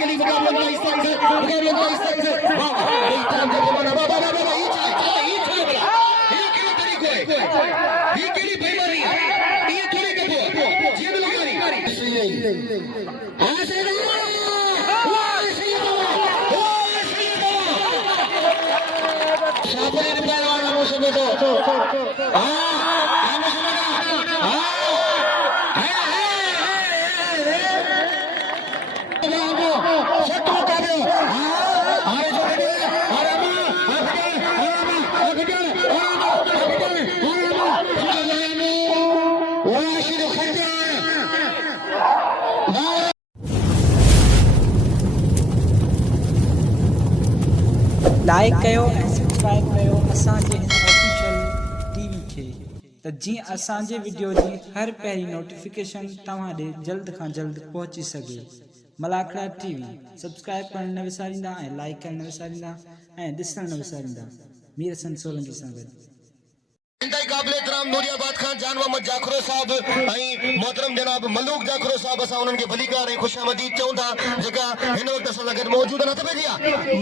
के लिए मुकाबला का हिस्सा है, मुकाबला का हिस्सा है। वाह वाह, टाइम जब बना वाह वाह वाह वाह, ये चला बड़ा, ये क्या तरीको है, ये केड़ी बेईमानी है, ये थोड़ी कबो जीत लगानी सही है। हां सही है, वाह सही है, वाह सही है। शाबाश पहलवान मौसम में तो हां लाइक कयो ऐं सब्सक्राइब कयो असांजे हिन ऑफिशियल टीवी खे त जीअं असांजे वीडियो जी हर पहिरीं नोटिफिकेशन तव्हां ॾे जल्द खां जल्द पहुची सघे। मलाखड़ा टीवी सब्सक्राइब करण न विसारींदा ऐं लाइक करण न विसारींदा ऐं ॾिसण न विसारींदा। मीर हसन सोलंकी सां गॾु इंतहाई काबिल एहतराम नूरियाबाद खान जान मोहम्मद जाखरो साहब मोहतरम जनाब मलूक जाखरो साहब असां उन्हनि खे भलीकार ऐं खुशामदीद चऊं था जेका हिन वक़्तु असां सां गॾु मौजूद न पइजी आहे।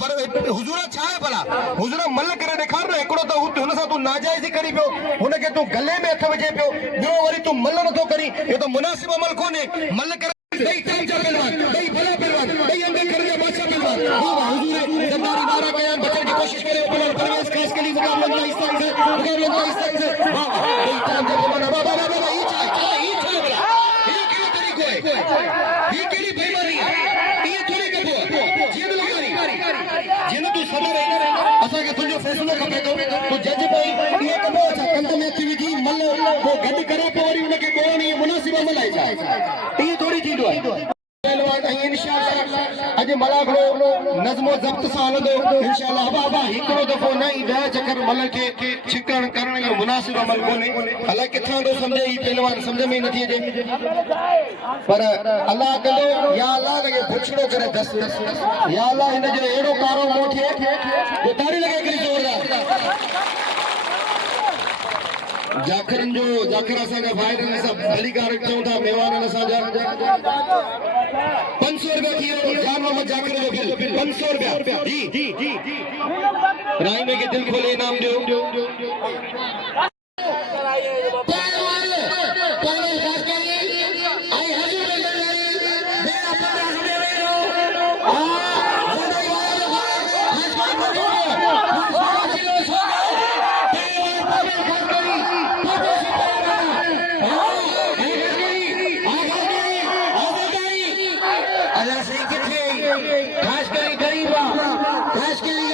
पर हुजूर छा आहे भला, हुजूर मल करे ॾेखार न, हिकिड़ो त हुन सां तूं नाजाइज़ ई करी पियो, हुनखे तूं गले में हथ विझे पियो, ॿियो वरी तूं मल नथो करी, इहो त मुनासिब अमल कोन्हे। मल करे दई ताजा पहलवान, दई भला पहलवान, दई अंदर कर दिया बादशाह पहलवान। वाह हुजूर जंदारी नारा बयान बचने की कोशिश करे पहलवान परवेज खास के लिए मुकाबला का हिस्सा है, मुकाबला का हिस्सा है। वाह वाह, दई ताजा पहलवान वाह वाह वाह, ये चला बड़ा, ये क्या तरीको है, ये केड़ी बेईमानी है, ये थोड़ी कबो जीत लगानी जिन तू सदर है असा के तुझो फैसलो खपे तो जज पे ये कबो कंध में थी विधी मल वो गड करे पोरी उनके बोलनी मुनासिब अमल है छा ये थोड़ी थींदो है। पहलवान इंशाअल्लाह अज मलाखड़ो नज़्मो ज़ब्त सां हलंदो इंशाअल्लाह। बाबा हिकिड़ो दफ़ो न ई 10 चक्कर मल खे छिकण करण जो मुनासिब अमल कोन्हे। अलाए किथां थो सम्झे ही पहलवान सम्झ में ई नथी अचे, पर अल्लाह कंदो या अल्लाह के पुछड़ो करे दस या अल्लाह हिन जो एड़ो कारो मुंह थिए जो ताड़ी लॻाए करे जोरदार जाखरन जो जाखर असांजा भाइरनि सां भलीकार चऊं था मेवाननि असांजा 500 रुपया थी वियो जान मोहम्मद जाखर जो बिल 500 रुपया जी जी जी राई में के दिल खोले इनाम ॾियो। खास करी गरीब खास करी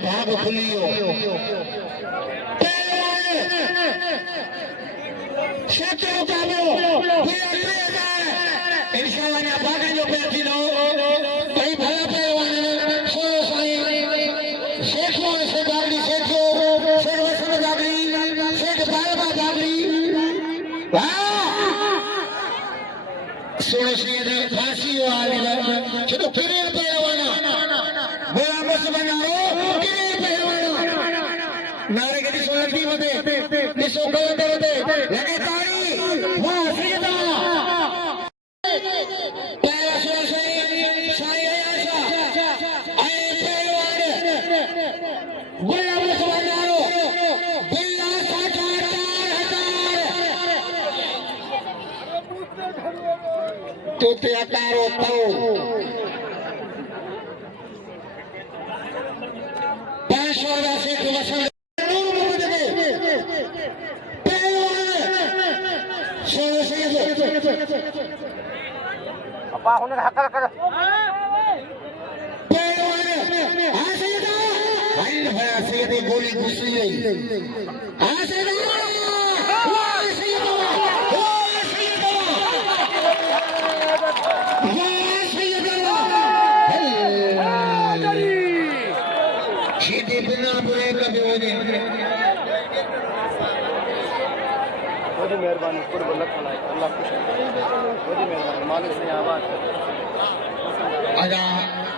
भाग खुलियो इंशाअल्लाह ने भाग जो पे थी लो कई भला पहलवान सोलो साईं शेख मोहन से बागड़ी शेख वसन बागड़ी शेख बाबा बागड़ी वाह सोलो से फांसी इहो हाल आहे छो तो किरे पहलवान बोला मुसलमान किरे पहलवान नारे के ॾिसो नदी वधे ॾिसो कलंदर वधे लगे ताड़ी वाह सैयदा पहला शाही आशा ऐं पहलवान बोला मुसलमान बिल्ला 60,000 तो ते अतारो तो 500 से तो वसन apa hunan hakal कर हां सैयदा भाई भया सैयदी गोली घुसी गई हां सैयदा वाह सैयदा वाह सैयदा वाह सैयदा सीधे बिना बुरे कभी होने बड़ी मेहरबानी कुर्ब लख अल्लाह खुश बड़ी मेहरबानी मालिक से आवाज आजा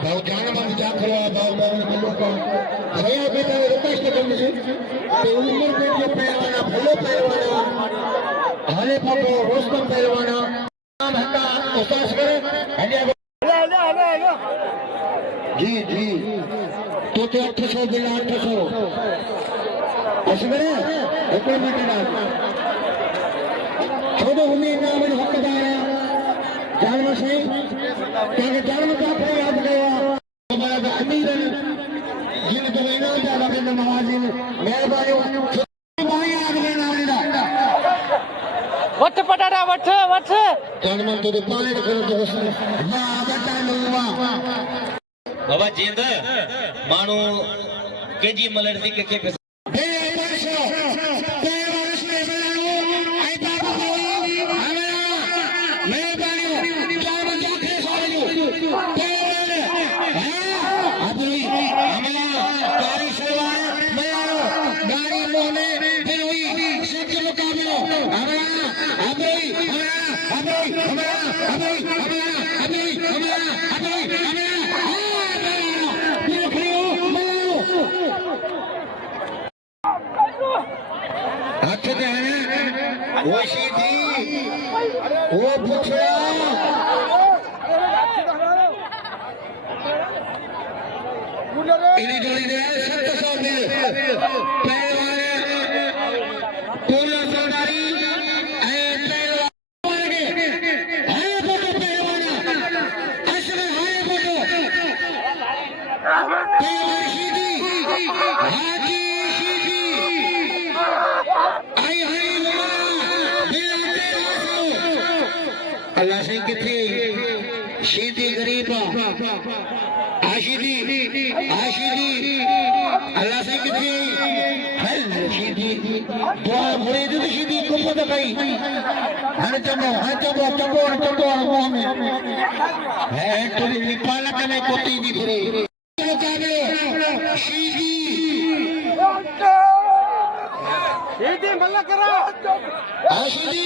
बहुत जानमंद जाखरो बहुत बहुत लोगों को भैया बेटा रिक्वेस्ट करनी है कि उम्र के जो पहलवान भलो पहलवान हले पापो रोस्तम पहलवान नाम हटा उस्ताद करे हलिया जी जी तो 800 बिना 800 असगरे एक मिनट ना छोड़ो उन्हें नाम में हकदार जानवर से ताकि जानवर का अपने याद गया हमारा अमीर जिन तो इनाम ज्यादा के नवाजी मेहरबानी भाई याद में नाम दा वठ पटाटा वठ वठ जानवर तो पाले कर दो वाह बेटा लो वाह बाबा जींद मानू केजी मलर्जी के हे वर्षो ते वर्ष में बनाओ आई बाबा मेहरबानी जान जाके सारे अबरी हमला कारी सलवार मयारो गाड़ी मोने फिर हुई सिख मुकाबलो हमला अबरी हमला हाथ दे वो सीधी वो पुछड़ा इन्हीं जोड़ी दे 700 में पहलवान पूरा सरदारी ऐ पहलवान के हाय फोटो पहलवान असर हाय फोटो पहलवान सीधी हाजी अल्लाह से किथे सीधी गरीब आशिदी अल्लाह से किथे हल सीधी दुआ भरे दे सीधी को तो कई हर चबो मुंह में है तो पालक में कोती दी फिरे सीधी मल्ला करा आशिदी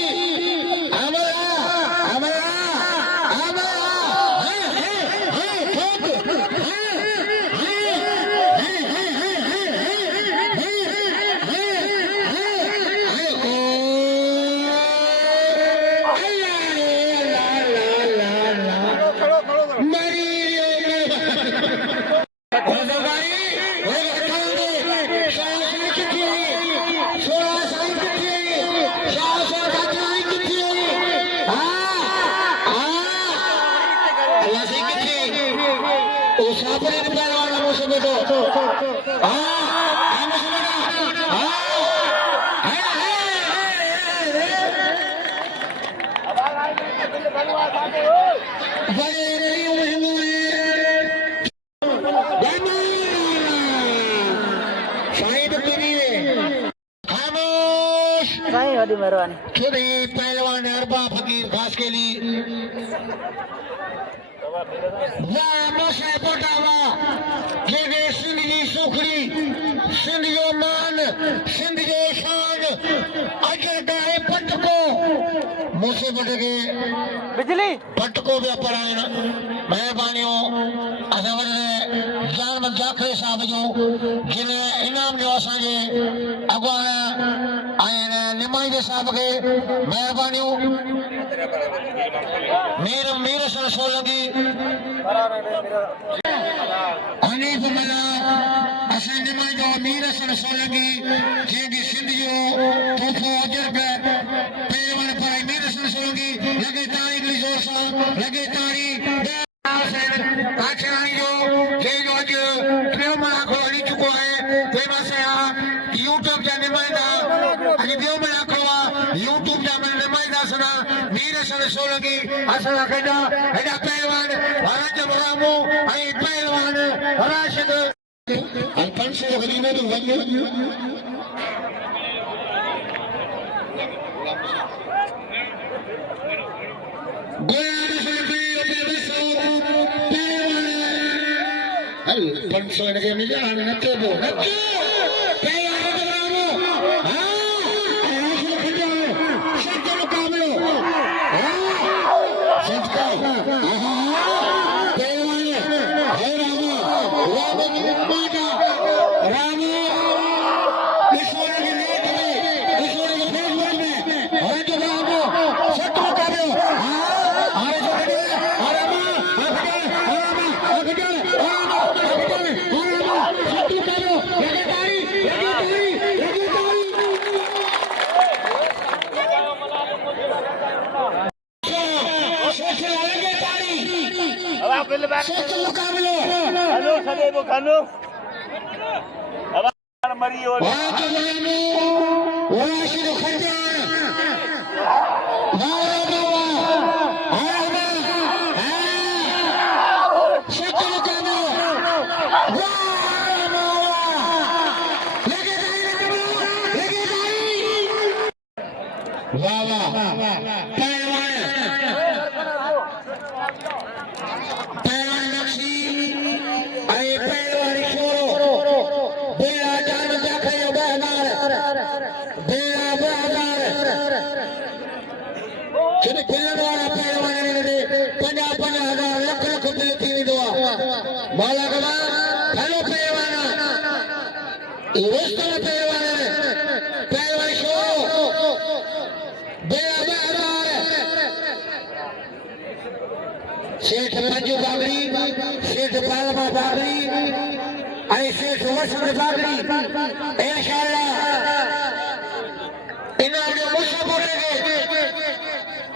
खुद ही पहलवान अरबा फकीर खास के लिए वाह मोशे पोटावा जेके सिंध जी सुखड़ी सिंध जो मान सिंध जो शान अजर गाए पट को मोशे पट के बिजली पटको बि पढ़ाइण महिरबानियूं असां वटि जानमल जाखरे साहिब जो जिन इनाम ॾियो असांजे अॻवान ऐं निमाइंदे साहिब खे महिरबानियूं मीर सन सोलंकी हनीफ मल्ला असां निमाइंदो मीर सन सोलंकी जंहिंजी सिंध जो तोहफ़ो अजर पहिरवान पढ़ाई मीर सन सोलंकी लॻे ताड़ी हिकिड़ी ज़ोर सां लॻे ताड़ी काठियाणी जो जंहिंजो अॼु टियों मलाखो हली चुको आहे तंहिं पासे यूट्यूब जा नुमाइंदा अॼु ॿियो मलाखो आहे यूट्यूब जा नुमाइंदा सना मीर सन सोलंकी असां हेॾा पहलवान राजम रामू ऐं पहलवान राशिद ऐं 500 गरीब तो वञो पंसो इनके मिले हाणे नचो पोइ नचो सच मुक़ाबिलो शेठ मंजू बागरी शेठ बालमा बागरी आई शेठ वसंत बागरी इंशाअल्लाह इन्हां जो मुसाफिर के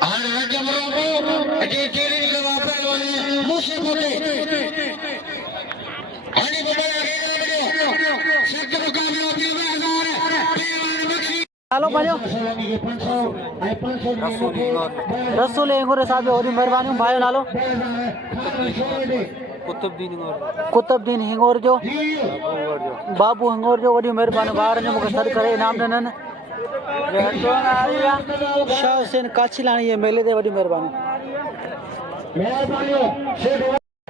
हां रजम रोबो जे तेरी लवा पहलवान मुसाफिर हानी बड़ा के नाम जो सख्त मुकाबला 20000 पहलवान बख्शी हेलो भाइयों रसूल एंगुर साहब ओरी मेहरबानी भाई नालो कुतुबदीन हिंगोर जो बाबू हिंगोर जो वॾी महिरबानी ॿार जो मूंखे सॾु करे इनाम ॾिननि शाह हुसैन काछीलाणी जे मेले ते वॾी महिरबानी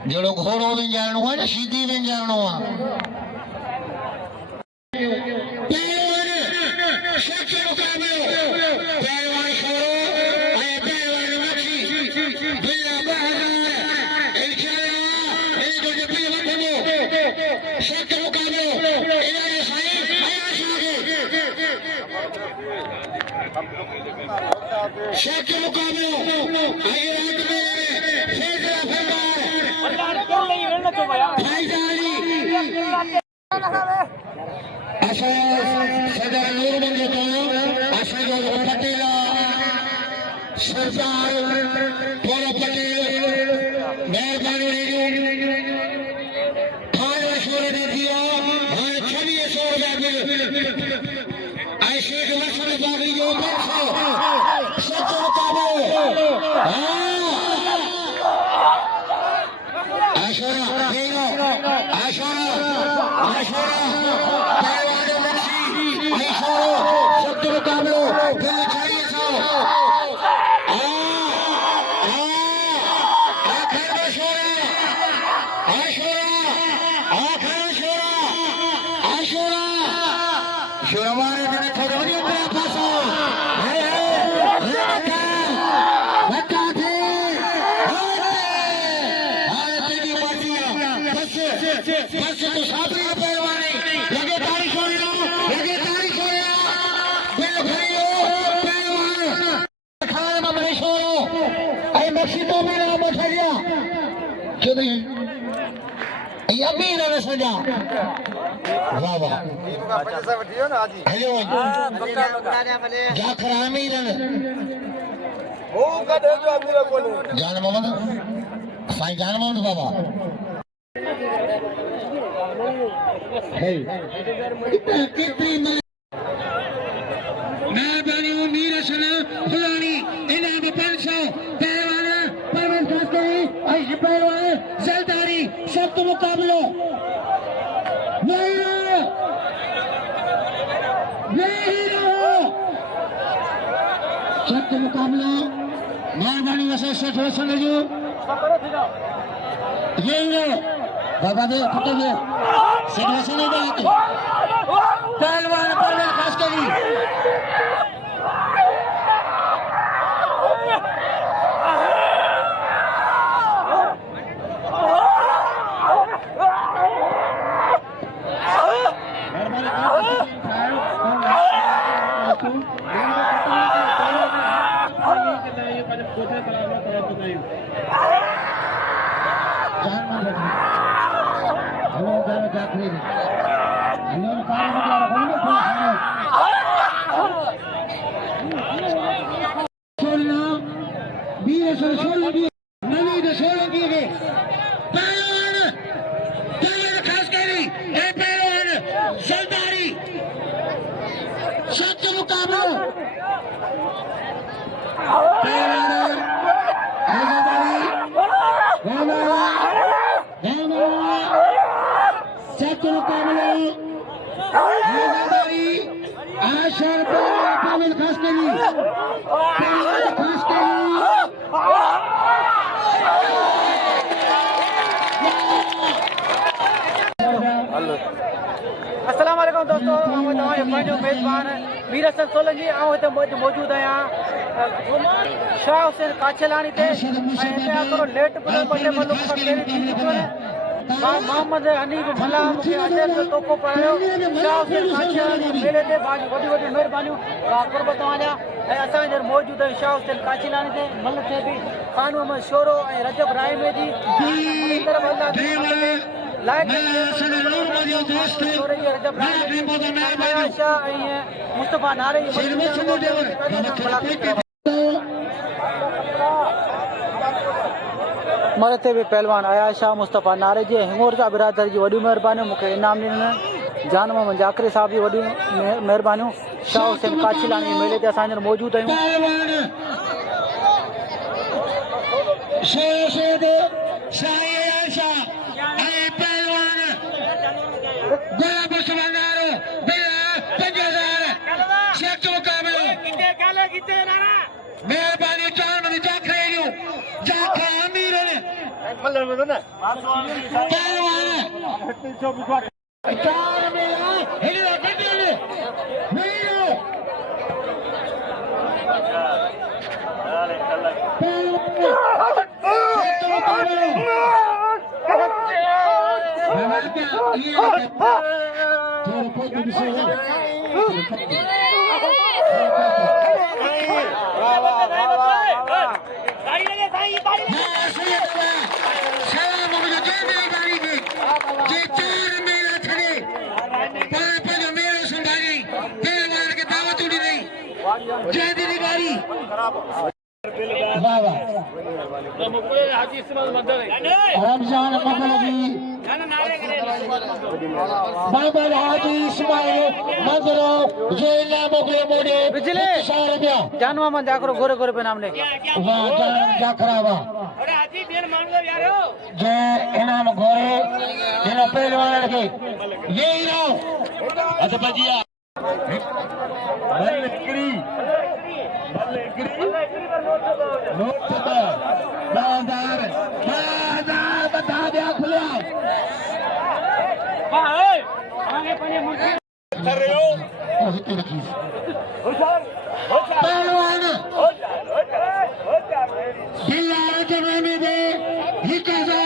जहिड़ो घोड़ो विञाइणो आहे न सीधी विञाइणो आहे सच मुकाबलो पहलवान छोरो ऐं पहलवान मच्छी बिल्ला बहादुर इंशाअल्लाह इन जो जपी वठंदो सच मुकाबलो इन्हां जो साईं सच मुकाबलो आई रात में फैसला फरमार भाईजानी सदर नूरमंद अशोक पटेल सरदार पोर पटेल मेहरबानी थाने मशवरे ने दिया हाँ 2600 रुपया आई शेख वसंत बागरी जो 500 सच मुकाबलो आशोरा सख्त मुकाबलो दिल 400 आशोरा बस तो साथी पहलवानी लगे तारीख हो लगे तारीख हो दिल भरियो पहलवान खान में मनीष हो आई मक्सी तो मेरा मठरिया क्यों नहीं अमीर है सजा वाह वाह हेलो जाखर अमीर है वो का दे जो अमीर कोने जान मोहम्मद साईं जान मोहम्मद बाबा हे कितनी मेहरबानी मीर हसन फुलानी इनाम 500 पहलवान परवेज खासकरी आई पहलवान जलदारी सख्त मुकाबलो सख्त मुकाबला मेहरबानी वैसे सेठ वसन जो ये लो बाबा दे फटे दे सेठ वसन दे पहलवान परवेज खासकरी अस्सलाम वालेकुम दोस्तों पंहिंजो मेज़बान मीर हसन सोलंकी हिते मौजूदु आहियां शाह हुसैन काछलानी ते थोरो लेट मोहम्मद हनीफ भला मूंखे अजय तोहफ़ो पढ़ायो शाह हुसैन काछलानी मेले ते वॾी वॾी महिरबानियूं कुर्ब तव्हांजा ऐं असां हींअर मौजूदु आहियूं शाह हुसैन काछलानी ते मल थे बि खान मोहम्मद शोरो ऐं रजब रायमे जी मुस्तफा नारे मर ते भी पहलवान आया शाह मुस्तफा नारे जी हिंगोर जा बिरादर जी वॾियूं महिरबानियूं मूंखे इनाम ॾिननि जान मोहम्मद जाकरी साहब जी वॾियूं महिरबानियूं शाह हुसैन काछलानी मेले ते असां हींअर मौजूदु आहियूं मेहरबानी चार जाखरे अमीर रमजान मोहम्मद हाजी इस्माइल मंजरो जेला मोगले मोडे बिजली 100 रुपया जान मोहम्मद जाकरो गोरे गोरे पे नाम ले वाह जान जाखरा वाह अरे हाजी देर मान लो यारो जे इनाम गोरे जिन पहलवान के ये हीरो अच्छा भजिया बल्लेकरी नोट बाजार बता दिया खुला आगे पने मुर्गी कर रहे हो पहलवान बिल्ला जमाने दे 1000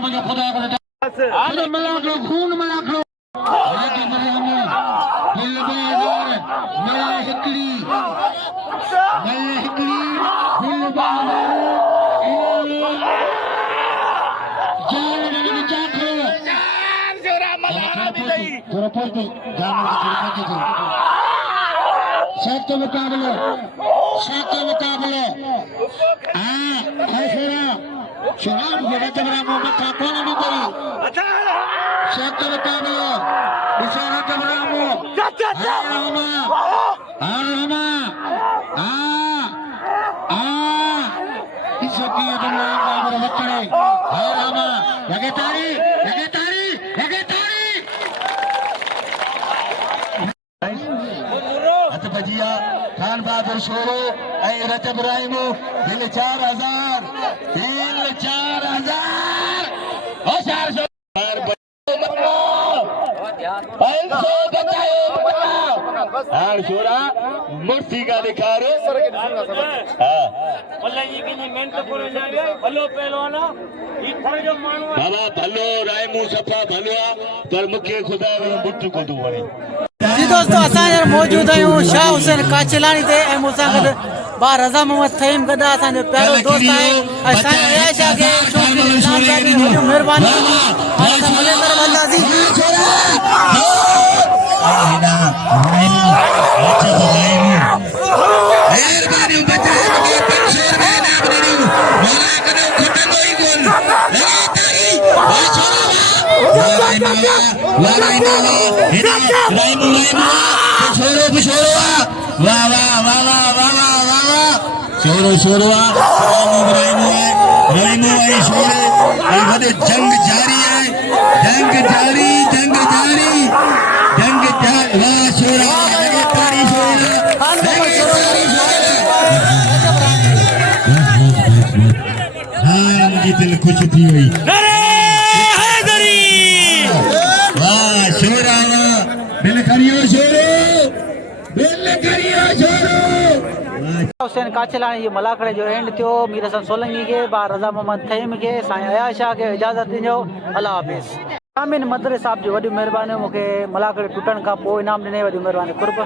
मुझे खुदा को अरे मलाकड़ो खून मलाकड़ो आगे मरियामी दिल बाजार मल हिकड़ी दिल बाजार जान जाखो जोरा मलाकड़ो दी गई जोरा पोती जान की शेख के मुकाबले ऐसेरा शराब बड़ा जबरा मोहम्मद का कौन नहीं गई शेख के मुकाबले इशारा जबरा मो रामा इस वक्त ये जबरा का बच्चे रामा लगे तारी भजिया खान बहादुर शोरो रजब राइमो दिल 4000 और 400 शोरा मूर्ति का दिखा रे बाबा भलो राइमो सफ़ा भलो पर मुखे खुदा बुट को दो वणे जी दोस्तों असां हींअर मौजूद आहियूं शाह हुसैन काचलाणी ते ऐं मूंसां गॾु भाउ रज़ा मोहम्मद थईम गॾु आहे असांजो प्यारो दोस्त आहे ऐं साईं अयाशा खे छोकिरी इनाम ॾाढी वॾी महिरबानी हाणे असां मिले तरफ़ हलंदासीं जंग जारी है जंग जारी वाह छोरा तारी छोरा हाँ मुझे दिल खुश थी हुई वाह छोरा दिल करियो छोरो हुसैन काचलाणी जी मलाखड़े जो एंड थियो मीर हसन सोलंकी के भाउ रज़ा मोहम्मद थईम के साईं अयाशा के इजाज़त ॾिजो अल्लाह हाफ़िज़ आमीन मदरे साहब जी वॾी महिरबानी मूंखे मलाखड़े टुटण खां पोइ इनाम ॾिने वॾी महिरबानी कुर्ब